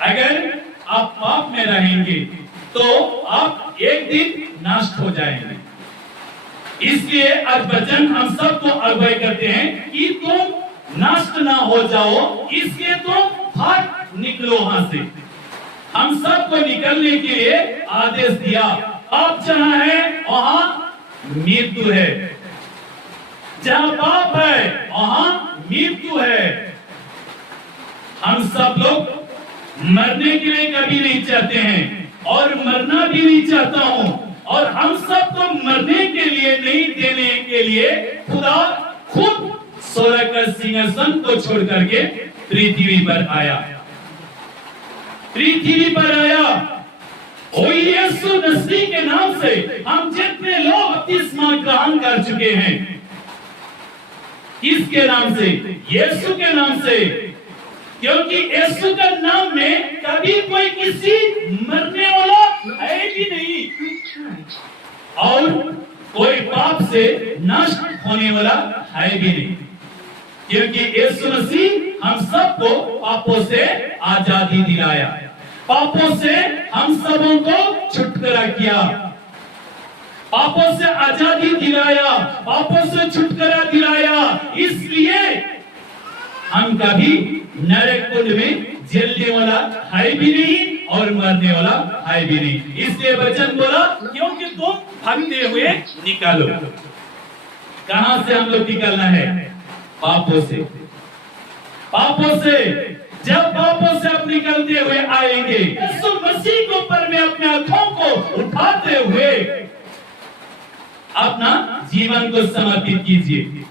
अगर आप पाप में रहेंगे तो आप एक दिन नष्ट हो जाएंगे। इसलिए आज वचन हम सबको अगुवाई करते हैं कि तुम नष्ट ना हो जाओ, इसलिए तुम भाग निकलो वहां से। हम सबको निकलने के लिए आदेश दिया। पाप जहां है वहां मृत्यु है, जहां पाप है वहां मृत्यु है। हम सब लोग मरने के लिए कभी नहीं चाहते हैं और मरना भी नहीं चाहता हूं, और हम सबको मरने के लिए नहीं देने के लिए खुदा खुद स्वर्ग का सिंहासन को छोड़ करके पृथ्वी पर आया। पृथ्वी पर आया ओ यीशु मसीह के नाम से हम जितने लोग बपतिस्मा ग्रहण कर चुके हैं, किसके नाम से? यीशु के नाम से। क्योंकि यीशु का नाम में कभी कोई किसी मरने वाला है भी नहीं और कोई पाप से नष्ट होने वाला है भी नहीं, क्योंकि यीशु मसीह हम सबको पापों से आजादी दिलाया, पापों से हम सबों को छुटकारा किया, पापों से आजादी दिलाया, पापों से छुटकारा दिलाया। इसलिए हम कभी नरक कुंड में जलने वाला है भी नहीं और मरने वाला है भी नहीं। इसलिए वचन बोला क्योंकि तुम भागते हुए निकालो। कहां से हम लोग निकलना है? पापों से। पापों से। जब पापों से आप निकलते हुए आएंगे, यीशु मसीह के ऊपर में अपने हाथों को उठाते हुए अपना जीवन को समर्पित कीजिए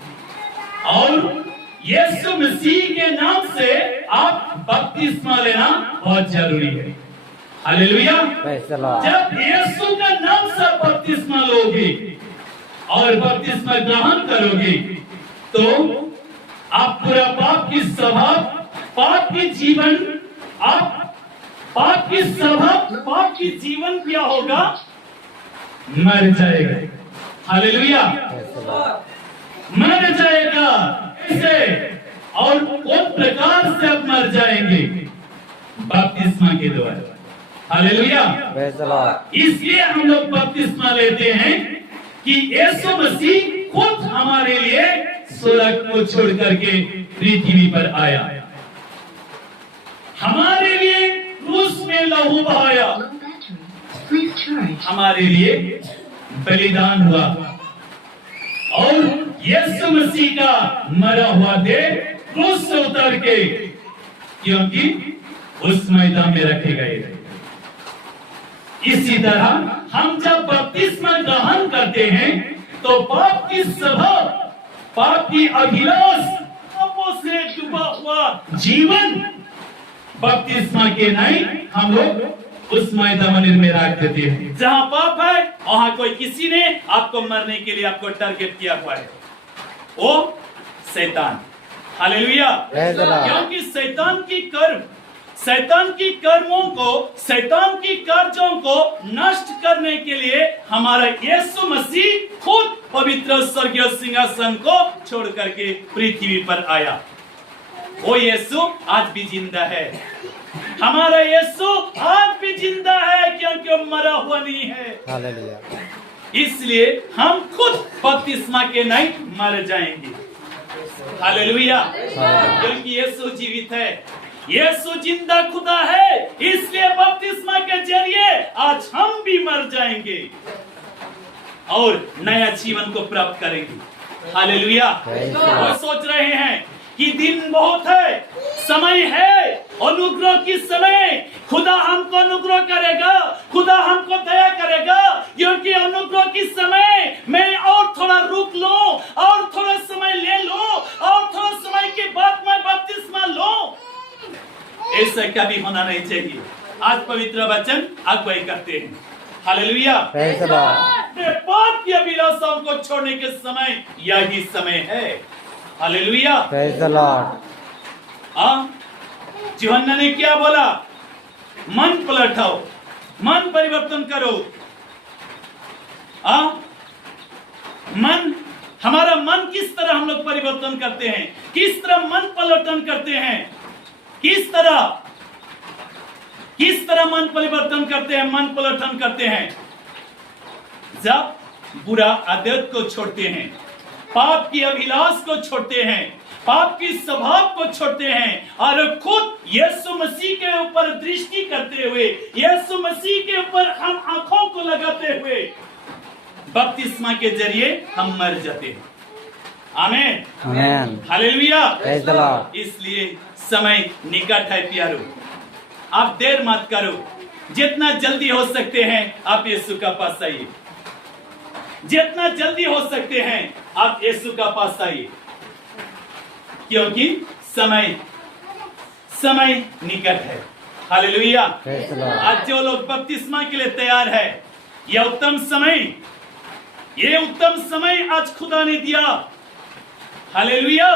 और यीशु मसीह के नाम से आप बपतिस्मा लेना बहुत जरूरी है। हालेलुया। जब यीशु का नाम से बपतिस्मा लोगे और बपतिस्मा ग्रहण करोगे तो आप पूरा पाप की स्वभाव, पाप की जीवन, आप पाप की स्वभाव, पाप की जीवन क्या होगा? मर जाएगा। हालेलुया। मर जाएगा। कैसे और कौन प्रकार से आप मर जाएंगे? बपतिस्मा के द्वारा। हालेलुया। इसलिए हम लोग बपतिस्मा लेते हैं कि यीशु मसीह खुद हमारे लिए स्वर्ग को छोड़ करके पृथ्वी पर आया, हमारे लिए क्रूस में लहू बहाया, हमारे लिए बलिदान हुआ और यीशु मसीह का मरा हुआ देह क्रूस से उतर के, क्योंकि उस मैदान में रखे गए थे। इसी तरह हम जब बपतिस्मा ग्रहण करते हैं तो पाप की स्वभाव, पाप की अभिलाष, पापों से डूबा हुआ जीवन बपतिस्मा के नहीं हम लोग उस मैदान में रख देते हैं। जहां पाप है वहां कोई किसी ने आपको मरने के लिए आपको टारगेट किया हुआ है, वो शैतान। हालेलुया। क्योंकि शैतान की कर्म, शैतान की कर्मों को, शैतान की कार्यों को नष्ट करने के लिए हमारा यीशु मसीह खुद पवित्र स्वर्गीय सिंहासन को छोड़ करके पृथ्वी पर आया। वो यीशु आज भी जिंदा है। हमारा यीशु आज भी जिंदा है क्योंकि वो मरा हुआ नहीं है। हालेलुया। इसलिए हम खुद बपतिस्मा के नहीं मर जाएंगे। हालेलुया। क्योंकि यीशु जीवित है, यीशु जिंदा खुदा है, इसलिए बपतिस्मा के जरिए आज हम भी मर जाएंगे और नया जीवन को प्राप्त करेंगे। हालेलुया। और सोच रहे हैं कि दिन बहुत है, समय है, अनुग्रह की समय, खुदा हमको अनुग्रह करेगा, खुदा हमको दया करेगा, क्योंकि अनुग्रह की समय मैं और थोड़ा रुक लो और थोड़ा समय ले लो और थोड़ा समय के बाद मैं बपतिस्मा लो। ऐसा कभी होना नहीं चाहिए। आज पवित्र वचन अगुवाई करते हैं। हालेलुया। पाप की अभिलाषाओं को छोड़ने के समय यही समय है। हालेलुया। यूहन्ना ने क्या बोला? मन पलटाओ, मन परिवर्तन करो। मन, हमारा मन किस तरह हम लोग परिवर्तन करते हैं, किस तरह मन पलटन करते हैं, किस तरह किस तरह मन परिवर्तन करते हैं, मन पलटन करते हैं? जब बुरा आदत को छोड़ते हैं, पाप की अभिलाष को छोड़ते हैं, पाप की स्वभाव को छोड़ते हैं और खुद यीशु मसीह के ऊपर दृष्टि करते हुए, यीशु मसीह के ऊपर हम आंखों को लगाते हुए बपतिस्मा के जरिए हम मर जाते हैं। आमीन, आमीन, हालेलुया। Praise the Lord. इसलिए समय निकट है प्यारो, आप देर मत करो, जितना जल्दी हो सकते हैं आप यीशु का पास आइए, जितना जल्दी हो सकते हैं आप यीशु का पास आइए, क्योंकि समय निकट है। हालेलुया। Praise the Lord. आज जो लोग बपतिस्मा के लिए तैयार है, यह उत्तम समय आज खुदा ने दिया। हालेलुया।